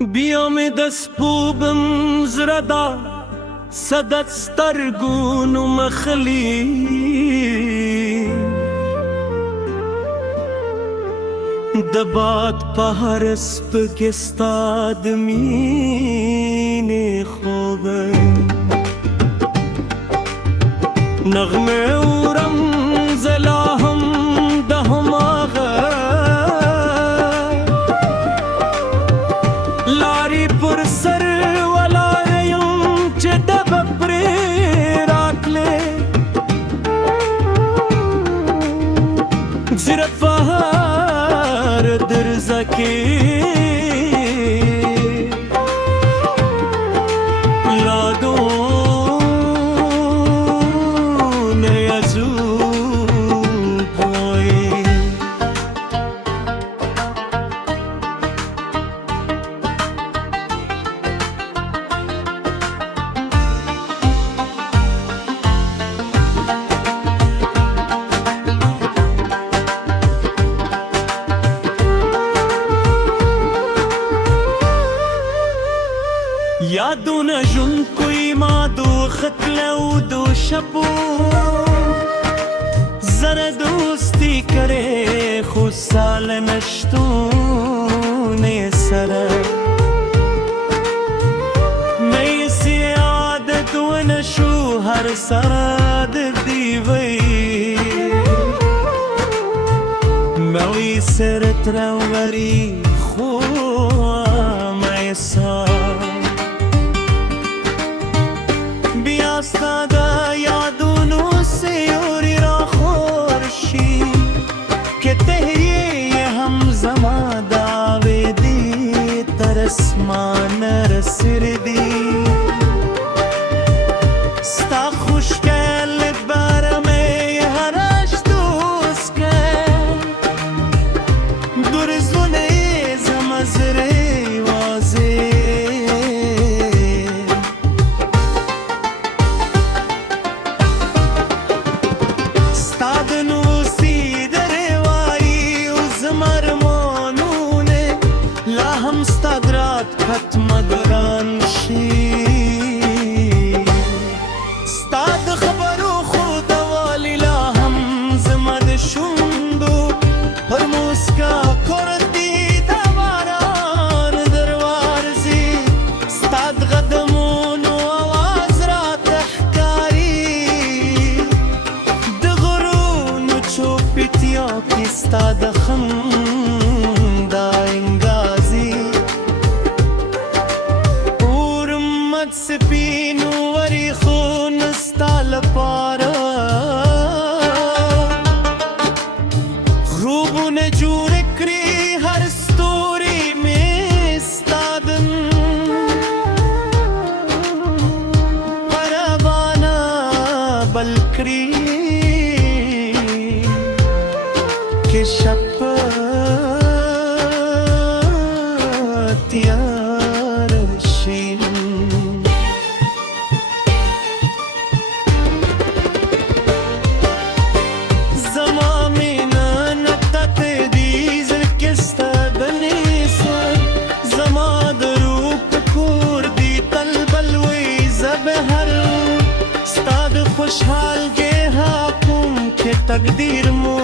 بیا مې د سپوږم زړه دا صدد سترګونو مخلي د باد په هر سپکې ستا د مینې خوب نغمه اورم زه لا هم د هماغه لارې پر سر ولاړ یم چې ډبه پرې راتلې زرفهار درزه کې یادونه ژوند کوي ما دو ختله و دو شبو زره دوستی کرے خو سال نشتونه سره میسی عادت و نشو هر سراد دیوی موی سرت روری خو میسا ستا د یادونو سیوری را خورشی که تهیه هم زما داوی دی تر اسمان رسردی ستا خوشگل برمه هرش دوست کرد درزونه زمزره واضح ختم گران شي ستا د خبرو خود والی لا هم زما د شوندو پر موسکا کردی د باران دروارزي ستا د قدمونو آواز راته ښکاري د غرونو چوپتیا کې ستا د خندا انګازي سپینو وری خون ستا لپاره غروبونه جوړ کړي هر ستوري مې ستا د پروانه بل کړي که شب تیار شي خوشحال گے حاکم کے تقدیر مو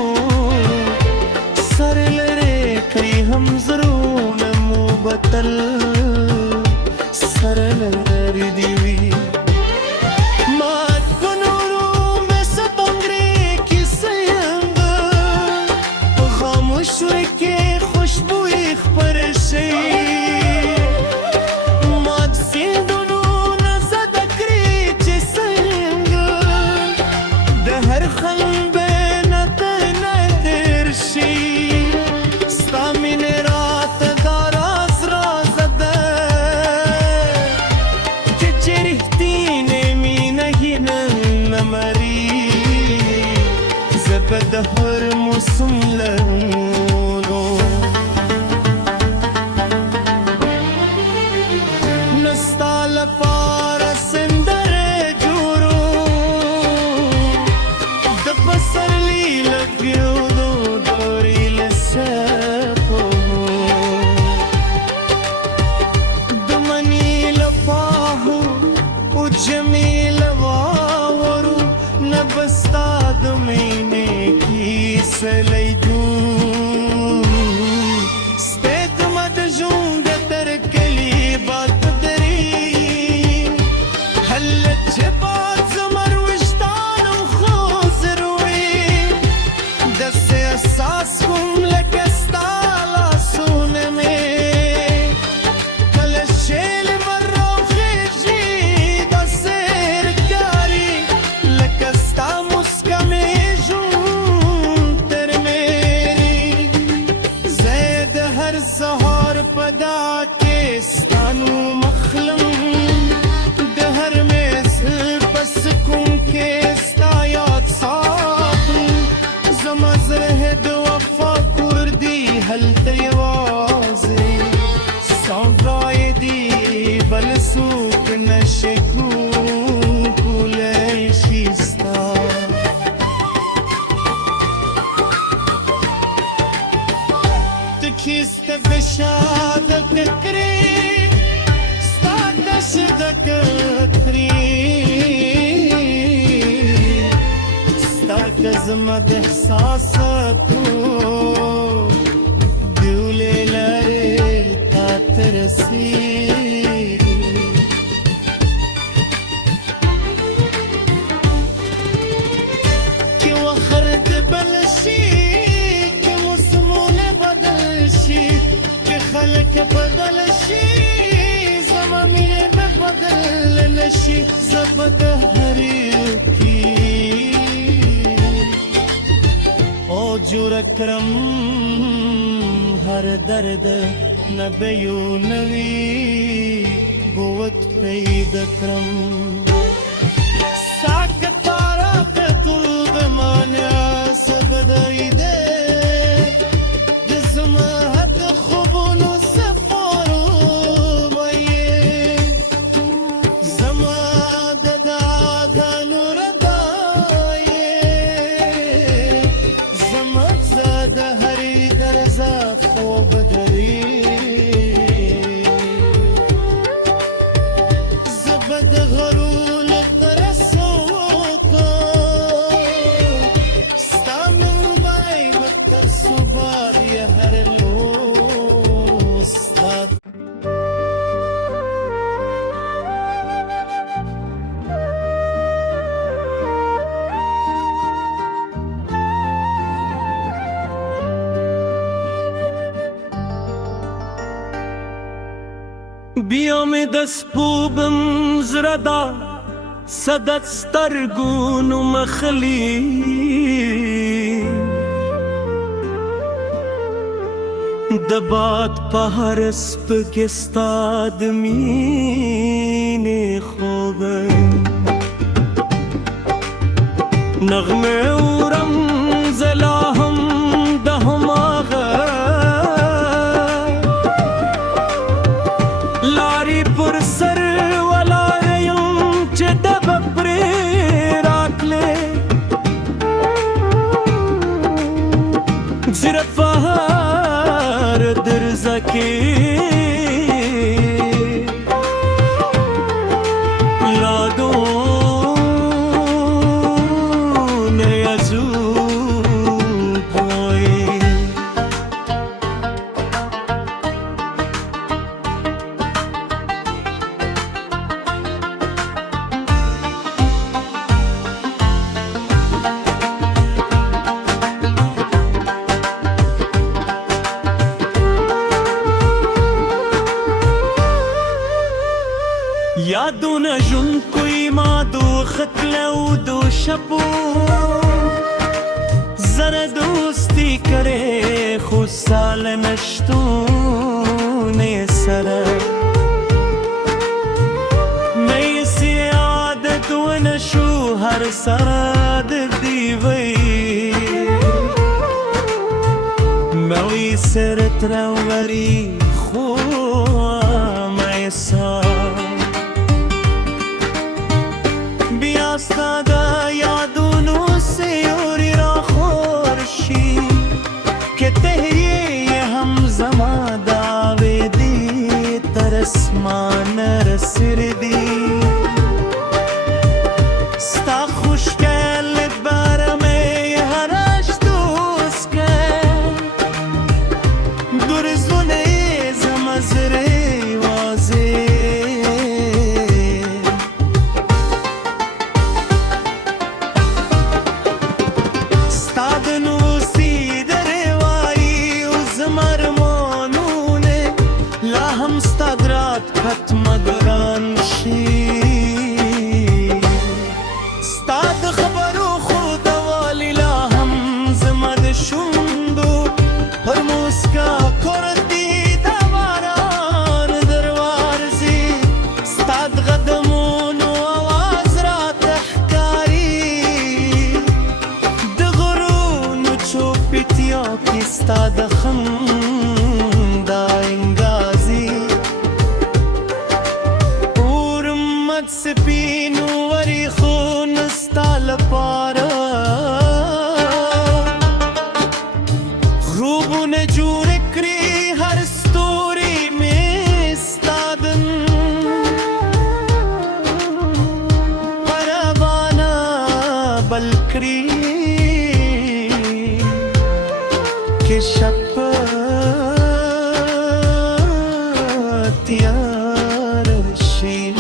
سر لرے کئی ہم ضرور مو بطل سر لری دیوی مات کنورو میں ستنگرے کی سینگ خاموش کے خوشبوئی خبر سے زما د احساساتو دیولې لارې تا ته رسېږي چې وخر دې بل شي چې موسمونه بدل شي چې خلک بدل شي زما مینه به بدل نشي زه به د هرې جوړ کړم هر درد نه به یو نوی قوت پیدا کړم ساکتارا که ټول د مانا څه بدای دی د زما د خوبونو سفارو به یې زما د داګانو ردا یې زمزه د هرې درزه خوب درې زه به د غرونو ته رسوکم ستا ممبۍ به تر صبح بیا هر لوستا بیا مې د سپوبم زړه دا صدت سترګونو مخلي د باد په هر سپکې ستا د مینې خوب نغمې اورم زه لا هم د هماغه لارې پر سر ولاړ یم چې ډبه پرې راتلې زرفهار درزه کې یادونه یزود وایي یادونه ژوند کوي ما دو ختله او دو شپو زره دوستی کرے خو سال نشتونه سره مې سي عادت ونشو هر سره د دیوی موي سر تراوري خو مې سا بیا ستا د یادونو سیوري راخور شي که تهیې هم زما داویدې تر اسمانه رسېدې ستا خوشگل باره مې هرش دوست کرد درزونه زما زره واضح ختم ګران شي ستا د خبرو خو د والي لا هم زما د شونډو پر موسکا کوردي د باران دروارځي ستا د قدمونو اواز راته ښکاري د غرونو چوپتیا کې ستا د خندا انګازي سپینو وری خون ستا لپاره غروبونه جوړ کړي هر ستوري مې ستا د پروانه بل کړي شپه تیار شي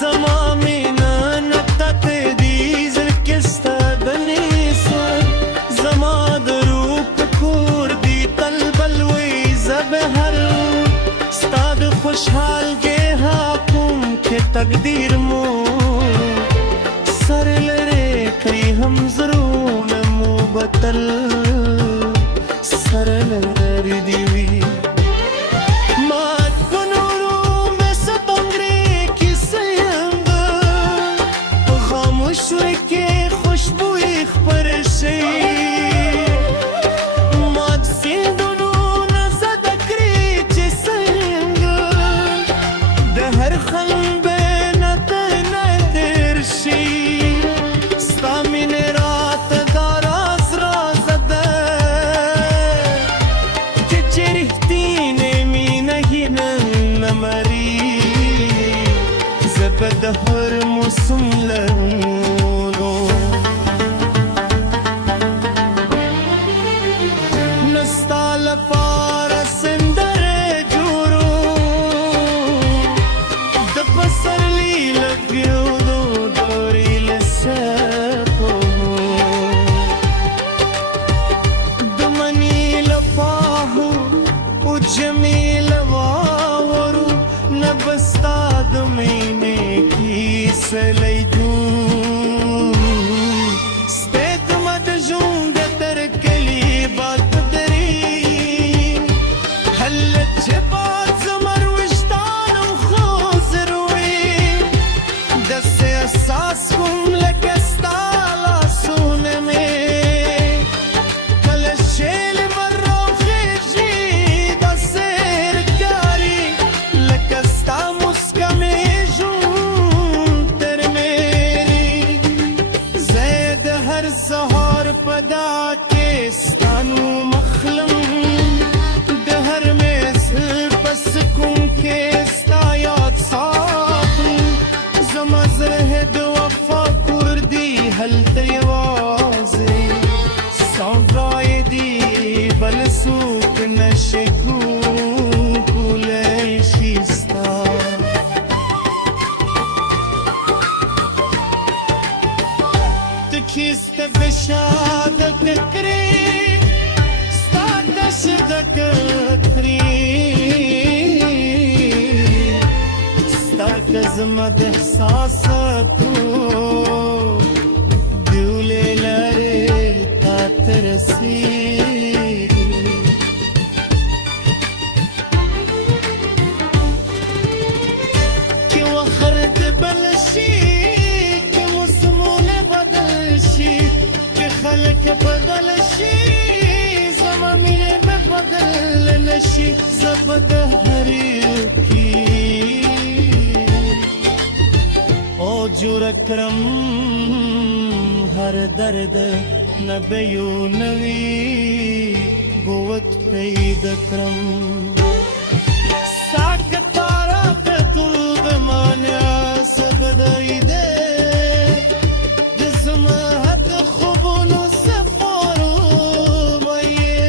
زما مینه نتا ته دي زړه کې ستا د نیسه زما د روح په کور دي تل بلوي زه به هر ستا د خوشحالګۍ حاکم کې تقدیر مو سر لري کوي هم زړونه مو بتل سر لري دی وي مات په نورو مې ستنګرې کیسه یم په خاموشۍ کې خوشبويي خپره شي مات سیندونو نه زده کړي چې څنګه د هر خنبې نه نه تېر شي ستا مینې راته دا راز رازه ده چې رښتینې مینه یې نن نه مري زه به د هر موسم لرمونو نه ستا لپاره سندرې جوړو د پسرلي لګېدو دورې له سپو د مني له پاهو او جمې له واورو نه به ستا د مینې کیسه لیدو سپېږمه د ژوند تر کلي باد دري هله چې باد زمر ویشتانو خوځر وي داسې احساس کوم لکه ستا لاسونه مې کله چې لمر راخېژي داسې ښکاري لکه ستا مسکا مې ژوند ترمېږي زه د هر سهار په دا کې ستا نوم اخلم د هر محفل په سکون کې ستا یاد ساتم زما زړه د وفا کور دی هلته یوازې سوګای دی بل څوک نشي کولی شي ستا ته کیسته بشادت کړې ستا دشت کړې ستا که زما د احساساتو دیولې لارې تا ته رسېږي چې وخر دې بل شي چې موسمونه بدل شي چې خلک بدل شي زما مینې به بدل نه شي زه به د هرې کې او جوړ کړم هر درد نه به یو نوی قوت پیدا کړم ساکتارا ته طول مانا سبدای ده د زما حد خوبونو سپارو بایې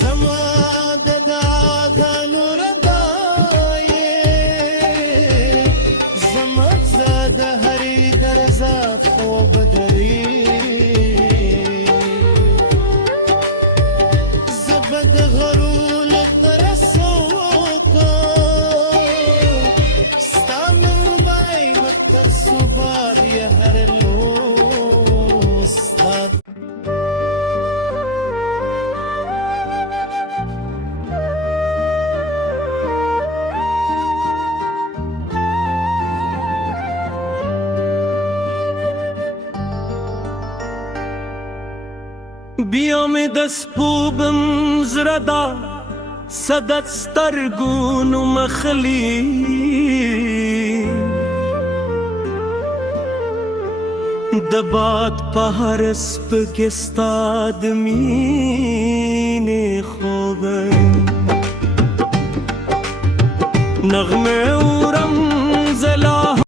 زما د داغانو ردایې زما د هرې درزه خوب دری زبد غرول ترسوکا ستا من بای مکتر صبح یا هر لوستاد بیا مې د سپوبم زړه دا صدت سترګونو مخلي د باد په هر سپکې ستا د مینې خوب نغمه اورم